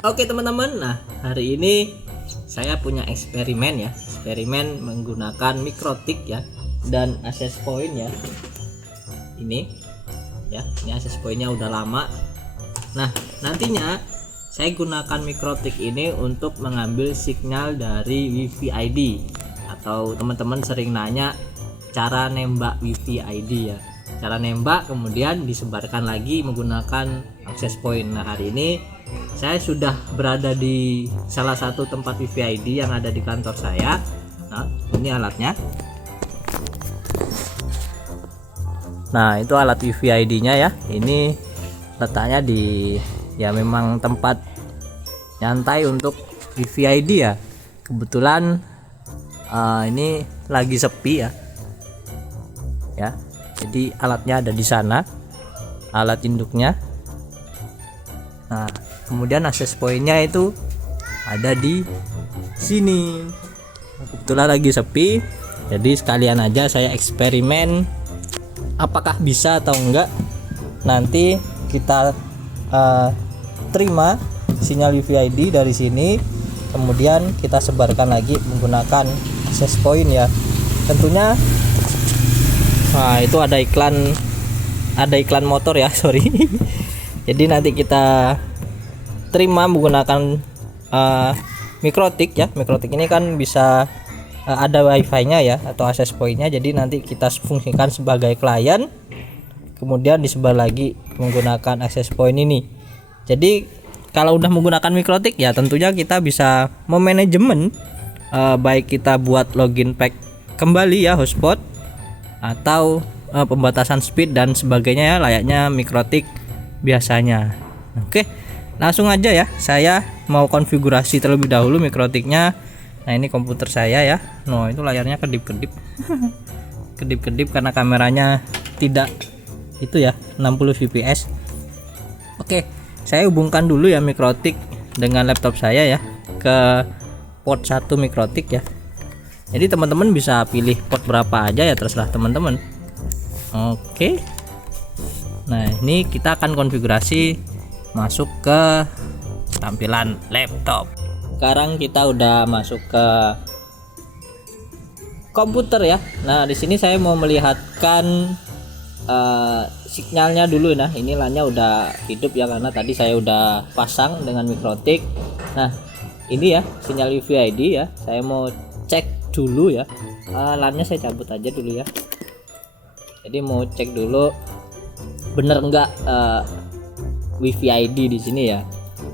Oke teman-teman, nah hari ini saya punya eksperimen menggunakan mikrotik ya dan access point ya. Ini access pointnya udah lama. Nah nantinya saya gunakan mikrotik ini untuk mengambil sinyal dari WiFi ID, atau teman-teman sering nanya cara nembak WiFi ID ya. Cara nembak kemudian disebarkan lagi menggunakan access point. Nah hari ini saya sudah berada di salah satu tempat WiFi ID yang ada di kantor saya. Nah ini alatnya. Nah itu alat WiFi ID nya ya. Ini letaknya di memang tempat nyantai untuk WiFi ID ya. Kebetulan ini lagi sepi ya. Jadi alatnya ada di sana, alat induknya. Nah kemudian access pointnya itu ada di sini. Kebetulan lagi sepi, jadi sekalian aja saya eksperimen apakah bisa atau enggak. Nanti kita terima sinyal WiFi ID dari sini, kemudian kita sebarkan lagi menggunakan access point ya. Tentunya itu ada iklan motor ya, sorry. Jadi nanti kita terima menggunakan mikrotik ya. Mikrotik ini kan bisa ada wifi-nya ya, atau access point-nya. Jadi nanti kita fungsikan sebagai klien, kemudian disebar lagi menggunakan access point ini. Jadi kalau udah menggunakan mikrotik ya tentunya kita bisa memanajemen, baik kita buat login pack kembali ya, hotspot, atau pembatasan speed dan sebagainya ya, layaknya mikrotik biasanya. Oke, langsung aja ya, saya mau konfigurasi terlebih dahulu mikrotiknya. Nah ini komputer saya ya. Nah itu layarnya kedip-kedip kedip-kedip karena kameranya tidak itu ya, 60 fps. Oke, saya hubungkan dulu ya mikrotik dengan laptop saya ya ke port 1 mikrotik ya. Jadi teman-teman bisa pilih port berapa aja ya, terserah teman-teman. Oke. Nah ini kita akan konfigurasi masuk ke tampilan laptop. Sekarang kita udah masuk ke komputer ya. Nah di sini saya mau melihatkan sinyalnya dulu. Nah ini LAN-nya udah hidup ya, karena tadi saya udah pasang dengan mikrotik. Nah ini ya sinyal WiFi ID ya. Saya mau cek dulu ya, LAN-nya saya cabut aja dulu ya. Jadi mau cek dulu bener enggak WiFi ID di sini ya.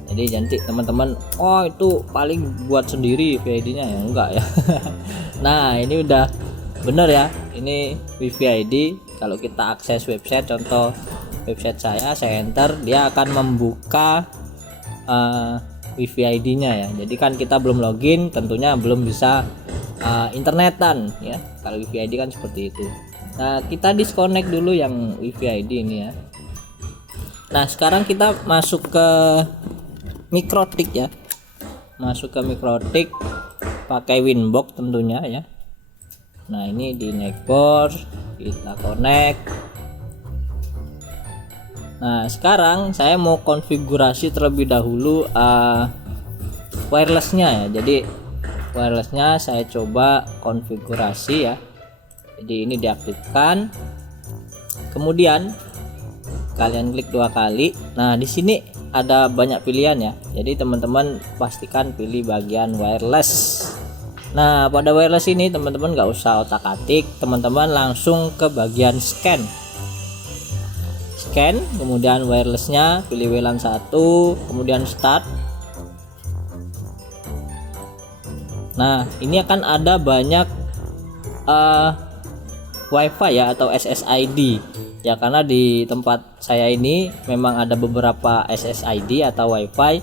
Jadi nanti teman-teman, oh itu paling buat sendiri WiFi ID-nya ya, enggak ya. Nah ini udah bener ya, ini WiFi ID. Kalau kita akses website, contoh website saya enter, dia akan membuka WiFi ID-nya ya. Jadi kan kita belum login, tentunya belum bisa internetan ya. Kalau WiFi ID kan seperti itu. Nah kita disconnect dulu yang WiFi ID ini ya. Nah sekarang kita masuk ke mikrotik ya, masuk ke mikrotik pakai Winbox tentunya ya. Nah ini di network kita connect. Nah sekarang saya mau konfigurasi terlebih dahulu wirelessnya ya. Jadi wirelessnya saya coba konfigurasi ya. Jadi ini diaktifkan, kemudian kalian klik 2 kali. Nah di sini ada banyak pilihan ya, jadi teman-teman pastikan pilih bagian wireless. Nah pada wireless ini teman-teman nggak usah otak-atik, teman-teman langsung ke bagian scan, kemudian wirelessnya pilih WLAN 1, kemudian start. Nah ini akan ada banyak Wi-Fi ya, atau SSID ya, karena di tempat saya ini memang ada beberapa SSID atau Wi-Fi.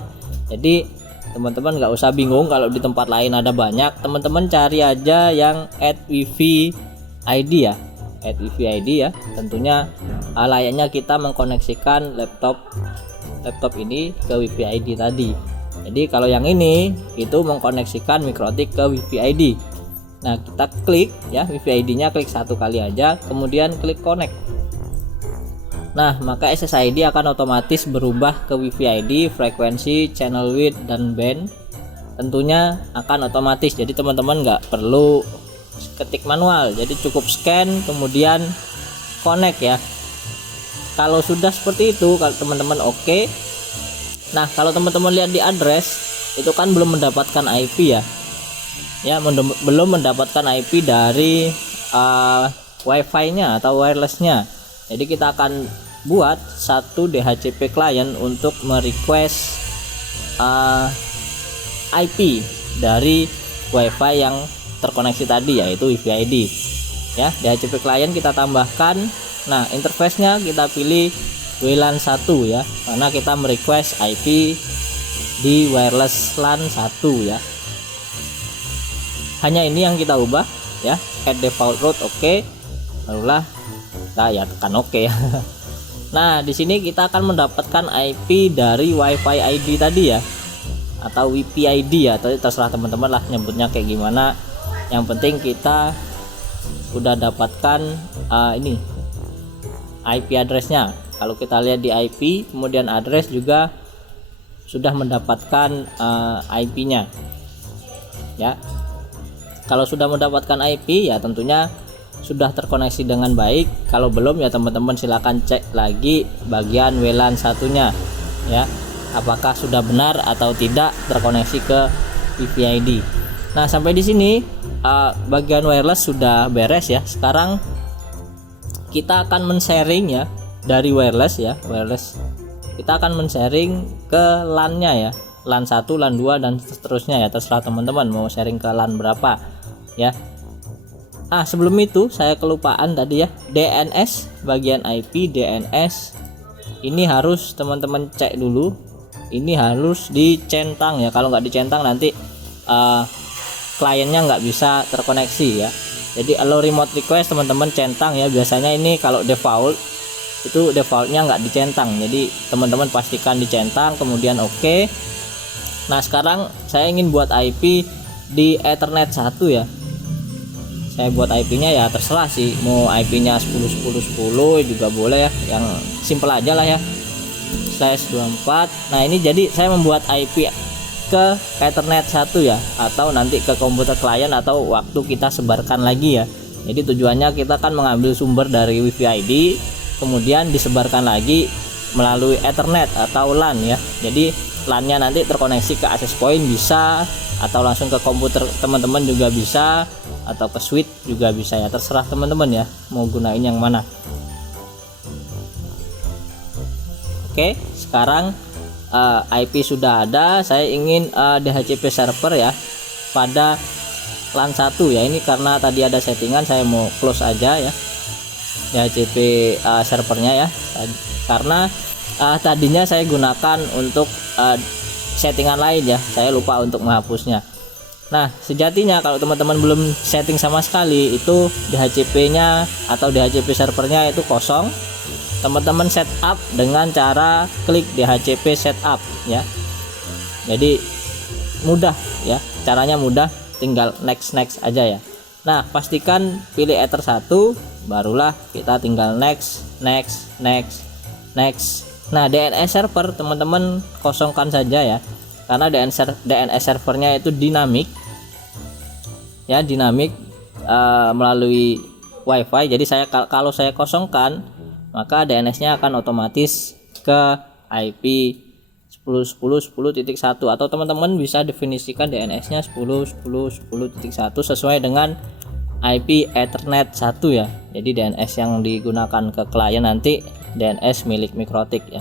Jadi teman-teman nggak usah bingung kalau di tempat lain ada banyak. Teman-teman cari aja yang @wifi ID ya, @wifi ID ya. Tentunya layaknya kita mengkoneksikan laptop ini ke WiFi ID tadi. Jadi kalau yang ini itu mengkoneksikan mikrotik ke WiFi ID. Nah kita klik ya WiFi ID nya, klik 1 kali aja, kemudian klik connect. Nah, maka SSID akan otomatis berubah ke WiFi ID, frekuensi, channel width, dan band. Tentunya akan otomatis, jadi teman-teman nggak perlu ketik manual, jadi cukup scan kemudian connect ya. Kalau sudah seperti itu, kalau teman-teman oke. Nah, kalau teman-teman lihat di address itu kan belum mendapatkan IP ya, belum mendapatkan IP dari Wi-Fi-nya atau wireless-nya. Jadi kita akan buat satu DHCP client untuk merequest IP dari Wi-Fi yang terkoneksi tadi, yaitu WiFi ID ya. DHCP client kita tambahkan. Nah, interface-nya kita pilih WLAN 1 ya, karena kita merequest IP di wireless LAN 1 ya. Hanya ini yang kita ubah ya. Add default route oke. Barulah kita ya tekan oke ya. Nah, di sini kita akan mendapatkan IP dari WiFi ID tadi ya, atau WiFi ID ya, terserah teman-teman lah nyebutnya kayak gimana. Yang penting kita udah dapatkan ini IP addressnya. Kalau kita lihat di IP kemudian address juga sudah mendapatkan IP-nya ya. Kalau sudah mendapatkan IP ya tentunya sudah terkoneksi dengan baik. Kalau belum ya teman-teman silahkan cek lagi bagian WLAN satunya ya, apakah sudah benar atau tidak terkoneksi ke WiFi ID. Nah, sampai di sini bagian wireless sudah beres ya. Sekarang kita akan men-sharing ya dari wireless ya, kita akan men-sharing ke LAN-nya ya, LAN 1, LAN 2 dan seterusnya ya, terserah teman-teman mau sharing ke LAN berapa ya. Sebelum itu saya kelupaan tadi ya, DNS, bagian IP DNS ini harus teman-teman cek dulu, ini harus dicentang ya. Kalau nggak dicentang nanti kliennya nggak bisa terkoneksi ya. Jadi allow remote request teman-teman centang ya. Biasanya ini kalau default itu defaultnya nggak dicentang, jadi teman-teman pastikan dicentang kemudian oke. Nah, sekarang saya ingin buat IP di Ethernet 1 ya. Saya buat IP-nya ya terserah sih, mau IP-nya 10.10.10 juga boleh ya, yang simple aja lah ya, /24. Nah, ini jadi saya membuat IP ke Ethernet 1 ya, atau nanti ke komputer klien atau waktu kita sebarkan lagi ya. Jadi tujuannya kita kan mengambil sumber dari WiFi ID kemudian disebarkan lagi melalui Ethernet atau LAN ya. Jadi LAN-nya nanti terkoneksi ke access point bisa, atau langsung ke komputer teman-teman juga bisa, atau ke switch juga bisa ya, terserah teman-teman ya mau gunain yang mana. Oke, sekarang IP sudah ada. Saya ingin DHCP server ya pada LAN 1 ya. Ini karena tadi ada settingan, saya mau close aja ya DHCP servernya ya, karena tadinya saya gunakan untuk settingan lain ya, saya lupa untuk menghapusnya. Nah, sejatinya kalau teman-teman belum setting sama sekali, itu DHCP-nya atau DHCP servernya itu kosong. Teman-teman setup dengan cara klik DHCP setup ya. Jadi mudah ya, caranya mudah, tinggal next aja ya. Nah, pastikan pilih Ether 1, barulah kita tinggal next. Nah, DNS server teman-teman kosongkan saja ya, karena DNS servernya itu dinamik ya, melalui WiFi. Jadi kalau saya kosongkan, maka DNS-nya akan otomatis ke IP 10.10.10.1, atau teman-teman bisa definisikan DNS-nya 10.10.10.1 sesuai dengan IP Ethernet 1 ya. Jadi DNS yang digunakan ke klien nanti DNS milik Mikrotik ya.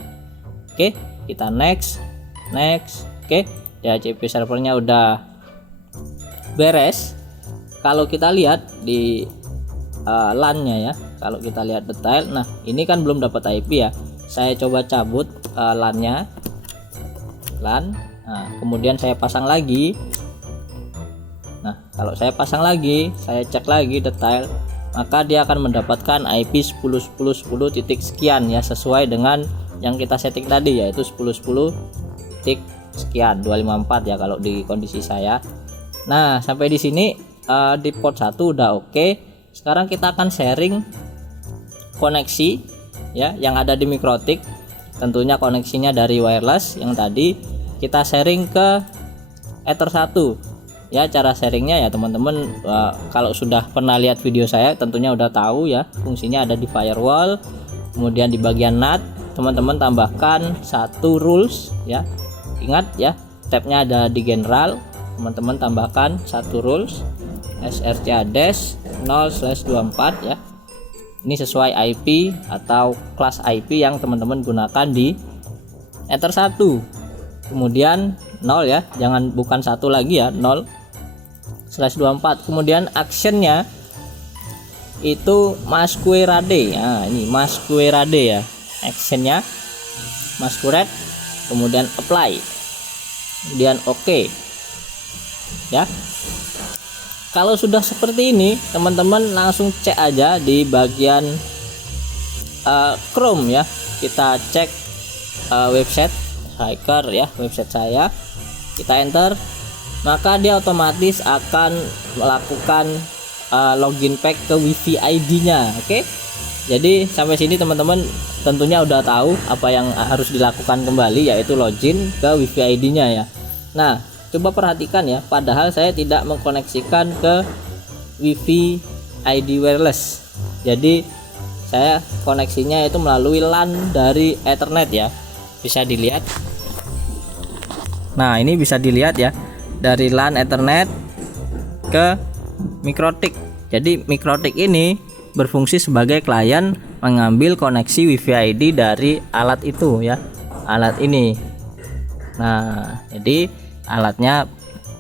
Oke, kita next. Oke, DHCP servernya udah beres. Kalau kita lihat di LAN-nya ya, kalau kita lihat detail, nah ini kan belum dapat IP ya. Saya coba cabut LAN-nya, LAN. Nah, kemudian saya pasang lagi. Nah, kalau saya pasang lagi, saya cek lagi detail, maka dia akan mendapatkan IP 10.10.10 titik sekian ya, sesuai dengan yang kita setting tadi, yaitu 10.10 titik sekian 254 ya kalau di kondisi saya. Nah, sampai di sini di port 1 udah oke. Sekarang kita akan sharing koneksi ya yang ada di Mikrotik. Tentunya koneksinya dari wireless yang tadi kita sharing ke Ether 1 ya. Cara sharingnya ya teman-teman, kalau sudah pernah lihat video saya tentunya udah tahu ya, fungsinya ada di firewall. Kemudian di bagian NAT teman-teman tambahkan satu rules ya, ingat ya, tabnya ada di general, teman-teman tambahkan satu rules src-0/24 ya. Ini sesuai IP atau kelas IP yang teman-teman gunakan di Ether 1. Kemudian 0 ya, bukan 1 lagi ya, 0/24. Kemudian actionnya itu masquerade. Nah, ini masquerade ya. Actionnya masquerade, kemudian apply. Kemudian oke. Ya. Kalau sudah seperti ini, teman-teman langsung cek aja di bagian Chrome ya. Kita cek website hacker ya, website saya. Kita enter, maka dia otomatis akan melakukan login back ke WiFi ID-nya. Oke. Jadi sampai sini teman-teman tentunya udah tahu apa yang harus dilakukan kembali, yaitu login ke WiFi ID-nya ya. Nah, coba perhatikan ya, padahal saya tidak mengkoneksikan ke WiFi ID wireless. Jadi saya koneksinya itu melalui LAN dari Ethernet ya. Bisa dilihat. Nah, ini bisa dilihat ya, dari LAN Ethernet ke Mikrotik. Jadi Mikrotik ini berfungsi sebagai klien mengambil koneksi WiFi ID dari alat itu ya, alat ini. Nah, jadi alatnya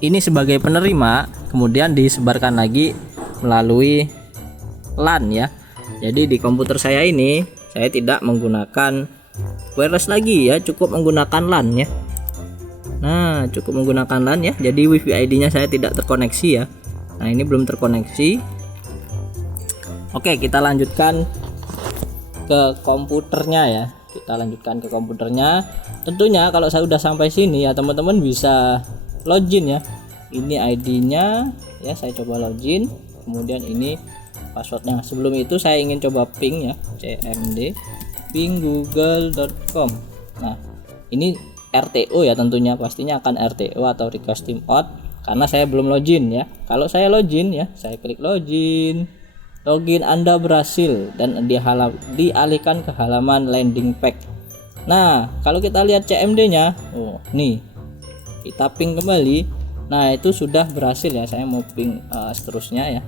ini sebagai penerima, kemudian disebarkan lagi melalui LAN ya. Jadi di komputer saya ini saya tidak menggunakan wireless lagi ya, cukup menggunakan LAN ya. Nah, cukup menggunakan LAN ya. Jadi WiFi ID-nya saya tidak terkoneksi ya. Nah, ini belum terkoneksi. Oke, kita lanjutkan ke komputernya ya. Kita lanjutkan ke komputernya. Tentunya kalau saya udah sampai sini ya, teman-teman bisa login ya. Ini ID-nya ya, saya coba login. Kemudian ini passwordnya. Sebelum itu saya ingin coba ping ya, cmd pinggoogle.com. Nah, ini RTO ya, tentunya pastinya akan RTO atau request timeout karena saya belum login ya. Kalau saya login ya, saya klik login. Login Anda berhasil dan dialihkan ke halaman landing page. Nah, kalau kita lihat CMD-nya, oh nih, kita ping kembali. Nah, itu sudah berhasil ya. Saya mau ping seterusnya ya.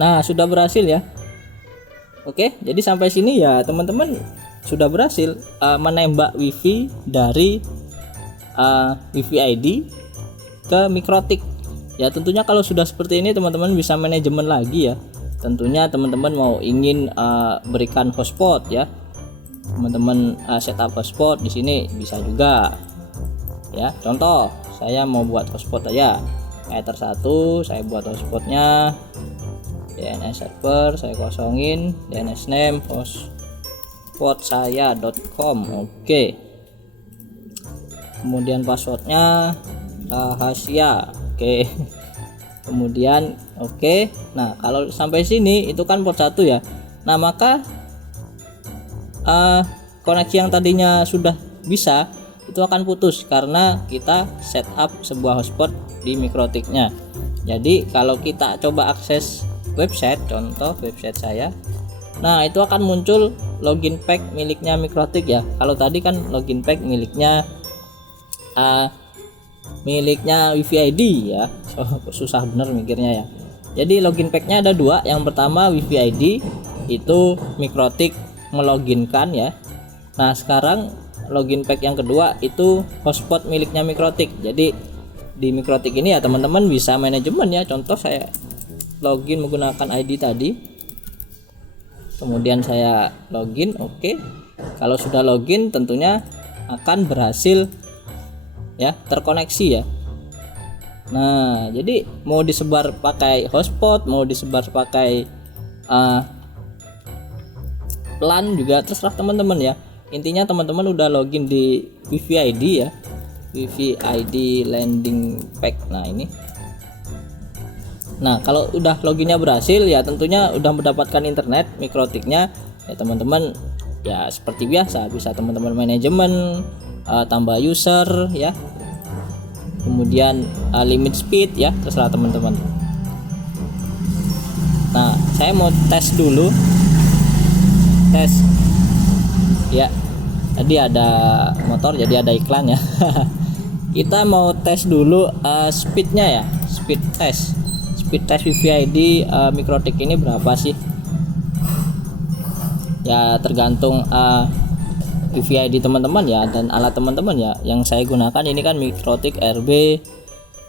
Nah, sudah berhasil ya. Oke, jadi sampai sini ya teman-teman sudah berhasil menembak WiFi dari WiFi ID ke Mikrotik. Ya, tentunya kalau sudah seperti ini teman-teman bisa manajemen lagi ya. Tentunya teman-teman mau ingin berikan hotspot ya, teman-teman setup hotspot di sini bisa juga ya. Contoh saya mau buat hotspot aja, Ether 1 saya buat hotspotnya, DNS server saya kosongin, DNS name hotspotsaya.com. Oke, kemudian passwordnya rahasia. Oke. Kemudian oke. Nah, kalau sampai sini itu kan port 1 ya. Nah, maka koneksi yang tadinya sudah bisa itu akan putus karena kita setup sebuah hotspot di Mikrotiknya. Jadi kalau kita coba akses website, contoh website saya, nah itu akan muncul login pack miliknya Mikrotik ya. Kalau tadi kan login pack miliknya WiFi ID ya. Susah bener mikirnya ya. Jadi login packnya ada dua. Yang pertama WiFi ID itu Mikrotik meloginkan ya. Nah, sekarang login pack yang kedua itu hotspot miliknya Mikrotik. Jadi di Mikrotik ini ya teman-teman bisa manajemen ya. Contoh saya login menggunakan ID tadi, kemudian saya login. Oke. Kalau sudah login tentunya akan berhasil ya, terkoneksi ya. Nah, jadi mau disebar pakai hotspot, mau disebar pakai LAN juga terserah teman-teman ya. Intinya teman-teman udah login di WiFi ID ya, WiFi ID landing pack. Nah, ini. Nah, kalau udah loginnya berhasil ya tentunya udah mendapatkan internet Mikrotiknya ya, teman-teman ya seperti biasa, bisa teman-teman manajemen, tambah user ya, kemudian limit speed ya, terserah teman-teman. Nah, saya mau tes dulu, tes ya. Tadi ada motor, jadi ada iklan ya. Kita mau tes dulu speednya ya, speed test VVID Mikrotik ini berapa sih ya, tergantung VVID teman-teman ya dan alat teman-teman ya. Yang saya gunakan ini kan Mikrotik RB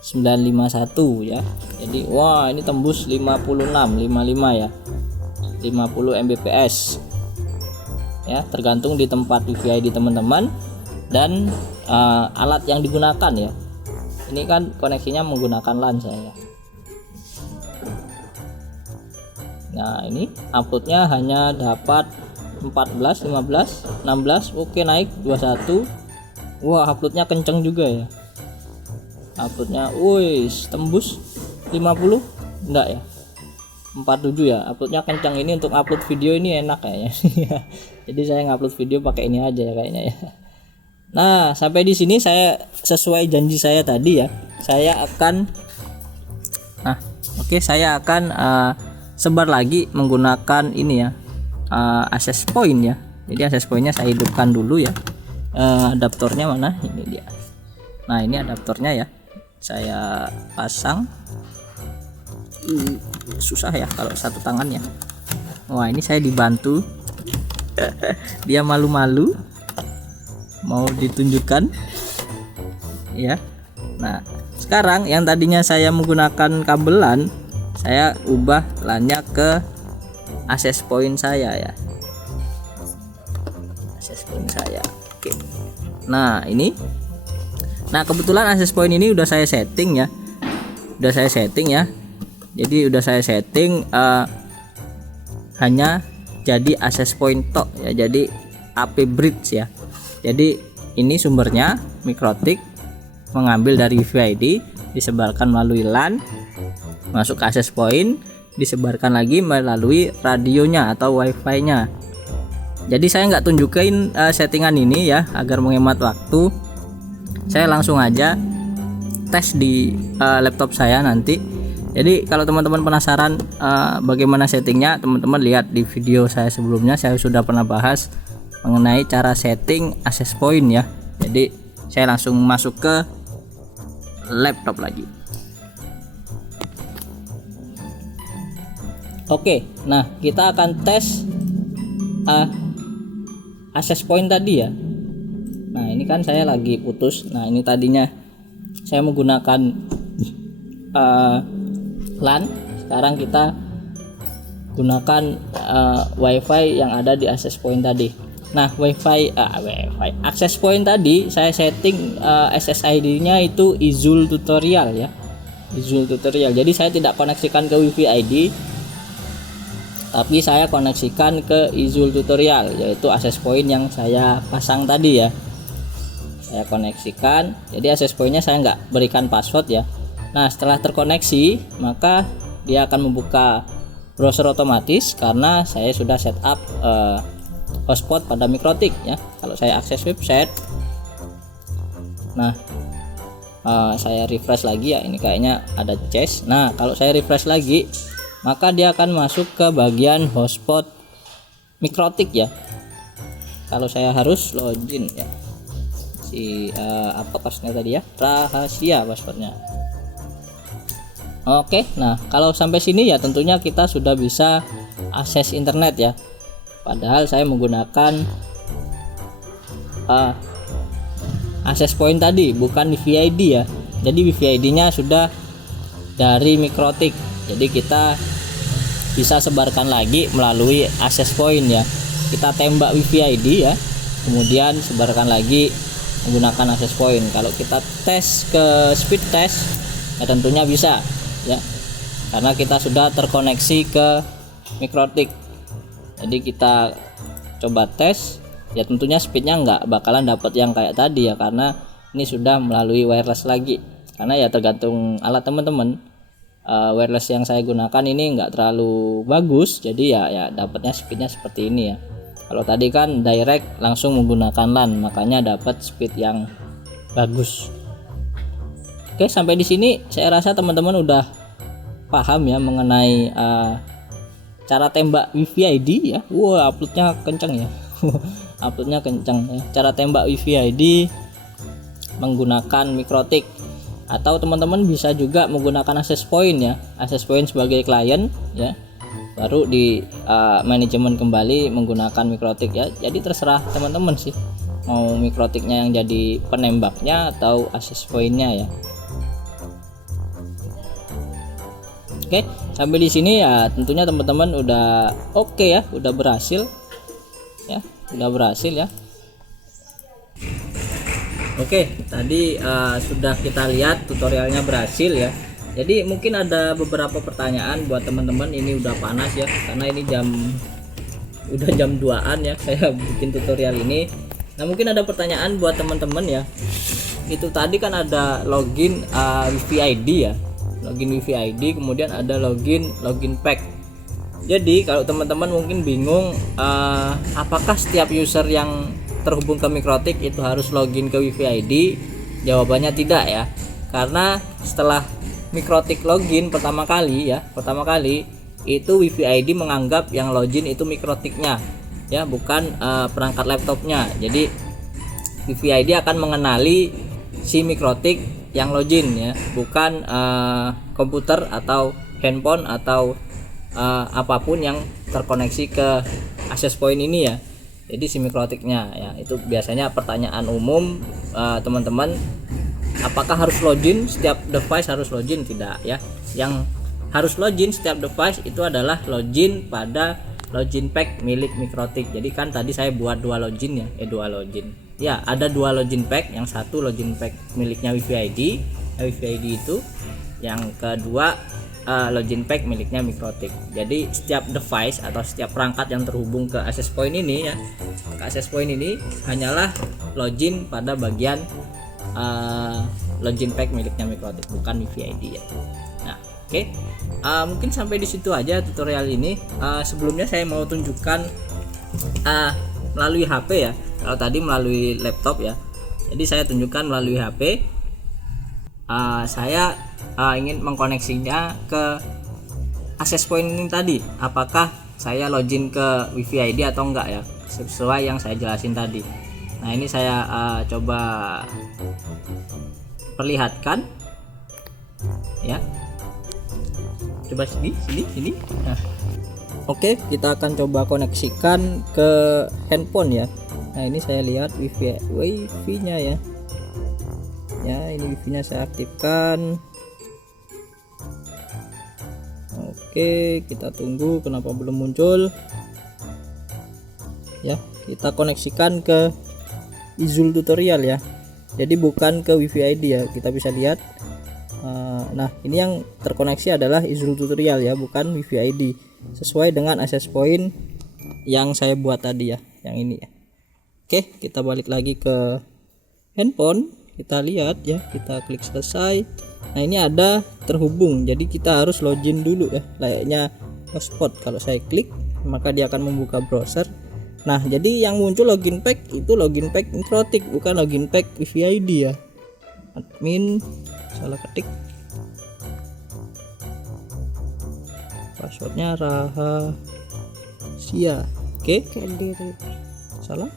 951 ya, jadi wah ini tembus 55 ya, 50 Mbps ya, tergantung di tempat VVID teman-teman dan alat yang digunakan ya. Ini kan koneksinya menggunakan LAN saya. Nah, ini uploadnya hanya dapat 14, 15, 16, oke naik 21. Wah, uploadnya kenceng juga ya. Uploadnya wis tembus 50, enggak ya, 47 ya. Uploadnya kencang, ini untuk upload video ini enak kayaknya. Jadi saya ngupload video pakai ini aja ya kayaknya ya. Nah, sampai di sini saya sesuai janji saya tadi ya. Saya akan saya akan sebar lagi menggunakan ini ya, access point ya. Jadi access pointnya saya hidupkan dulu ya. Adaptornya mana? Ini dia. Nah, ini adaptornya ya. Saya pasang. Susah ya kalau satu tangan ya. Wah, ini saya dibantu. Dia malu-malu mau ditunjukkan ya. Nah, sekarang yang tadinya saya menggunakan kabel LAN, saya ubah LAN-nya ke access point saya ya, access point saya. Oke, nah ini, nah kebetulan access point ini udah saya setting ya, jadi udah saya setting hanya jadi access point tok ya, jadi AP bridge ya. Jadi ini sumbernya Mikrotik mengambil dari VVID, disebarkan melalui LAN, masuk ke access point, disebarkan lagi melalui radionya atau wifi nya. Jadi saya nggak tunjukin settingan ini ya agar menghemat waktu. Saya langsung aja tes di laptop saya nanti. Jadi kalau teman-teman penasaran bagaimana settingnya, teman-teman lihat di video saya sebelumnya, saya sudah pernah bahas mengenai cara setting access point ya. Jadi saya langsung masuk ke laptop lagi. Oke, nah kita akan tes access point tadi ya. Nah, ini kan saya lagi putus. Nah, ini tadinya saya menggunakan LAN, sekarang kita gunakan wifi yang ada di access point tadi. Nah, wifi access point tadi saya setting SSID-nya itu Izul Tutorial ya, Izul Tutorial. Jadi saya tidak koneksikan ke WiFi ID, tapi saya koneksikan ke Izul Tutorial, yaitu access point yang saya pasang tadi ya. Saya koneksikan, jadi access point-nya saya nggak berikan password ya. Nah, setelah terkoneksi maka dia akan membuka browser otomatis karena saya sudah setup hotspot pada Mikrotik ya. Kalau saya akses website, nah saya refresh lagi ya, ini kayaknya ada cache. Nah, kalau saya refresh lagi maka dia akan masuk ke bagian hotspot Mikrotik ya. Kalau saya harus login ya, apa passwordnya tadi ya, rahasia passwordnya. Oke, nah kalau sampai sini ya tentunya kita sudah bisa akses internet ya. Padahal saya menggunakan access point tadi, bukan VVID ya. Jadi VVID-nya sudah dari Mikrotik. Jadi kita bisa sebarkan lagi melalui access point ya. Kita tembak VVID ya, kemudian sebarkan lagi menggunakan access point. Kalau kita tes ke speed test ya tentunya bisa ya, karena kita sudah terkoneksi ke Mikrotik. Jadi kita coba tes ya, tentunya speednya nggak bakalan dapat yang kayak tadi ya, karena ini sudah melalui wireless lagi. Karena ya tergantung alat teman-teman. Wireless yang saya gunakan ini nggak terlalu bagus, jadi ya dapatnya speednya seperti ini ya. Kalau tadi kan direct langsung menggunakan LAN, makanya dapat speed yang bagus. Oke, sampai di sini saya rasa teman-teman udah paham ya mengenai cara tembak WiFi ID ya. Wow, uploadnya kenceng ya. Uploadnya kenceng ya. Cara tembak WiFi ID menggunakan MikroTik, atau teman-teman bisa juga menggunakan access point ya. Access point sebagai klien ya. Baru di manajemen kembali menggunakan MikroTik ya. Jadi terserah teman-teman sih mau MikroTiknya yang jadi penembaknya atau access pointnya ya. Oke, sampai di sini ya tentunya teman-teman udah oke ya, udah berhasil ya, udah berhasil ya. Oke, tadi sudah kita lihat tutorialnya berhasil ya. Jadi mungkin ada beberapa pertanyaan buat teman-teman, ini udah panas ya, karena ini udah jam 2-an ya saya bikin tutorial ini. Nah, mungkin ada pertanyaan buat teman-teman ya. Itu tadi kan ada login WiFi ID ya. Login WiFi ID, kemudian ada login pack. Jadi kalau teman-teman mungkin bingung apakah setiap user yang terhubung ke MikroTik itu harus login ke WiFi ID, jawabannya tidak ya. Karena setelah MikroTik login pertama kali itu WiFi ID menganggap yang login itu MikroTiknya ya, bukan perangkat laptopnya. Jadi WiFi ID akan mengenali si MikroTik yang login ya, bukan komputer atau handphone atau apapun yang terkoneksi ke access point ini ya. Jadi si MikroTiknya ya, itu biasanya pertanyaan umum teman-teman, apakah harus login setiap device? Harus login tidak ya. Yang harus login setiap device itu adalah login pada login pack milik MikroTik. Jadi kan tadi saya buat dua login ya, ada dua login pack. Yang satu login pack miliknya WiFi ID itu, yang kedua login pack miliknya MikroTik. Jadi setiap device atau setiap perangkat yang terhubung ke access point ini ya, ke access point ini hanyalah login pada bagian login pack miliknya MikroTik, bukan WiFi ID ya. Nah, oke. Mungkin sampai di situ aja tutorial ini. Sebelumnya saya mau tunjukkan melalui HP ya. Kalau tadi melalui laptop ya, jadi saya tunjukkan melalui HP. Saya ingin mengkoneksinya ke access point ini tadi. Apakah saya login ke WiFi ID atau enggak ya, sesuai yang saya jelasin tadi. Nah, ini saya coba perlihatkan ya. Coba sini. Nah, oke, kita akan coba koneksikan ke handphone ya. Nah, ini saya lihat wifi-nya ya. Ya, ini wifi-nya saya aktifkan. Oke, kita tunggu kenapa belum muncul. Ya, kita koneksikan ke Izul tutorial ya. Jadi bukan ke WiFi ID ya. Kita bisa lihat. Nah, ini yang terkoneksi adalah Izul tutorial ya, bukan WiFi ID. Sesuai dengan access point yang saya buat tadi ya, yang ini ya. Oke, kita balik lagi ke handphone, kita lihat ya, kita klik selesai. Nah, ini ada terhubung, jadi kita harus login dulu ya, layaknya hotspot. Kalau saya klik, maka dia akan membuka browser. Nah, jadi yang muncul login pack itu login pack MikroTik, bukan login pack WiFi ID ya. Admin salah ketik, passwordnya rahasia. Oke, salah.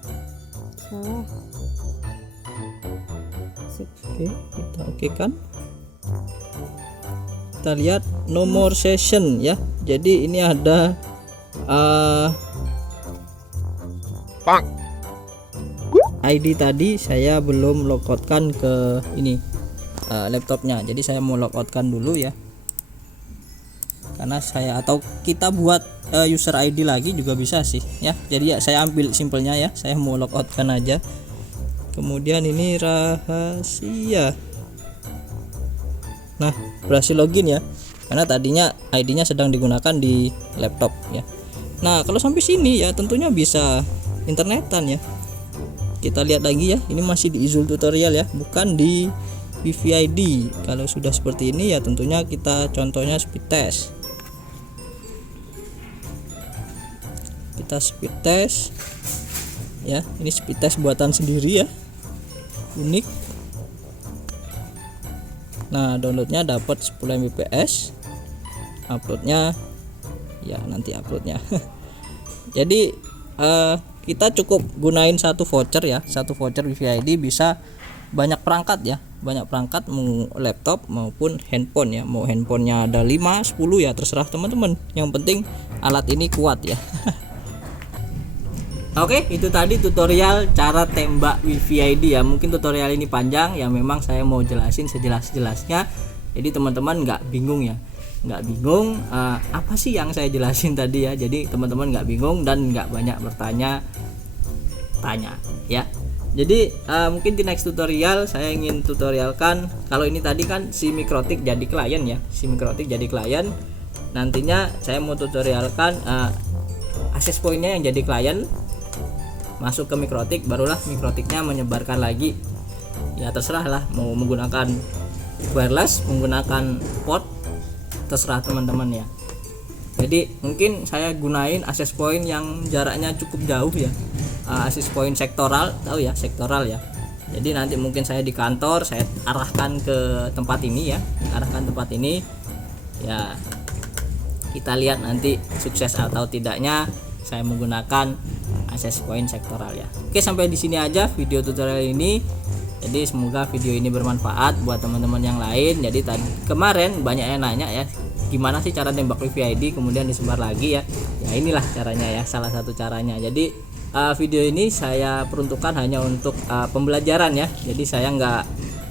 Oke, kita oke kan. Kita lihat nomor session ya. Jadi ini ada ID tadi saya belum logoutkan ke ini laptopnya. Jadi saya mau logoutkan dulu ya. Karena saya, atau kita buat user ID lagi juga bisa sih ya. Jadi ya saya ambil simpelnya ya, saya mau logoutkan aja. Kemudian ini rahasia. Nah, berhasil login ya, karena tadinya ID-nya sedang digunakan di laptop ya. Nah, kalau sampai sini ya tentunya bisa internetan ya. Kita lihat lagi ya, ini masih di Izul tutorial ya, bukan di WiFi ID. Kalau sudah seperti ini ya tentunya kita contohnya speed test. kita speed test ya. Ini speed test buatan sendiri ya, unik. Nah, downloadnya dapat 10 Mbps, uploadnya ya nanti uploadnya. Jadi kita cukup gunain satu voucher ya, satu voucher Wi-Fi ID bisa banyak perangkat ya, banyak perangkat, mau laptop maupun handphone ya. Mau handphonenya ada 5, 10 ya, terserah teman-teman. Yang penting alat ini kuat ya. Oke, itu tadi tutorial cara tembak Wi-Fi ID ya. Mungkin tutorial ini panjang ya, memang saya mau jelasin sejelas-jelasnya. Jadi teman-teman nggak bingung ya, nggak bingung apa sih yang saya jelasin tadi ya. Jadi teman-teman nggak bingung dan nggak banyak bertanya-tanya ya. Jadi mungkin di next tutorial saya ingin tutorialkan, kalau ini tadi kan si Mikrotik jadi klien ya, si Mikrotik jadi klien. Nantinya saya mau tutorialkan akses pointnya yang jadi klien masuk ke Mikrotik, barulah Mikrotiknya menyebarkan lagi ya. Terserah lah mau menggunakan wireless, menggunakan port, terserah teman-teman ya. Jadi mungkin saya gunain akses point yang jaraknya cukup jauh ya, akses point sektoral, tahu ya, sektoral ya. Jadi nanti mungkin saya di kantor, saya arahkan ke tempat ini ya, arahkan tempat ini ya. Kita lihat nanti sukses atau tidaknya saya menggunakan akses point sektoral ya. Oke, sampai di sini aja video tutorial ini. Jadi semoga video ini bermanfaat buat teman-teman yang lain. Jadi tadi kemarin banyak yang nanya ya, gimana sih cara tembak Wi-Fi ID kemudian disebar lagi ya. Ya inilah caranya ya, salah satu caranya. Jadi video ini saya peruntukkan hanya untuk pembelajaran ya. Jadi saya nggak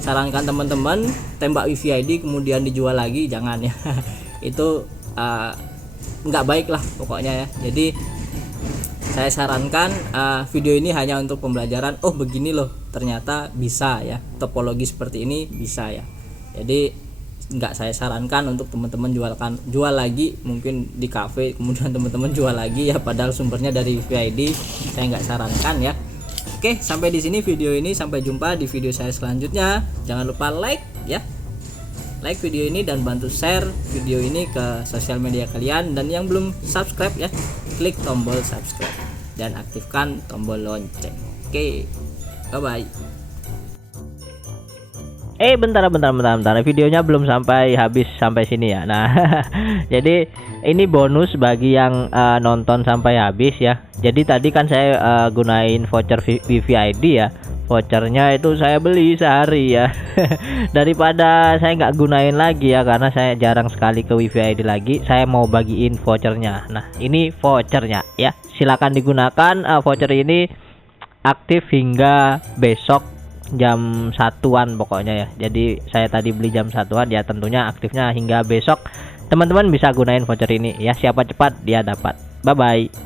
sarankan teman-teman tembak Wi-Fi ID kemudian dijual lagi, jangan ya. Itu nggak baik lah pokoknya ya. Jadi saya sarankan video ini hanya untuk pembelajaran. Oh begini loh, ternyata bisa ya, topologi seperti ini bisa ya. Jadi nggak saya sarankan untuk teman-teman jual lagi mungkin di cafe kemudian teman-teman jual lagi ya, padahal sumbernya dari Wi-Fi ID. Saya nggak sarankan ya. Oke, sampai di sini video ini, sampai jumpa di video saya selanjutnya. Jangan lupa like ya, like video ini dan bantu share video ini ke sosial media kalian. Dan yang belum subscribe ya, klik tombol subscribe dan aktifkan tombol lonceng. Oke, bye bye. Bentar, videonya belum habis sampai sini ya. Nah, jadi ini bonus bagi yang nonton sampai habis ya. Jadi tadi kan saya gunain voucher Wi-Fi ID ya. Vouchernya itu saya beli sehari ya. Daripada saya nggak gunain lagi ya, karena saya jarang sekali ke Wi-Fi ID lagi, saya mau bagiin vouchernya. Nah, ini vouchernya ya. Silakan digunakan. Voucher ini aktif hingga besok jam 1-an pokoknya ya. Jadi saya tadi beli jam 1-an ya, tentunya aktifnya hingga besok. Teman-teman bisa gunain voucher ini ya, siapa cepat dia dapat. Bye bye.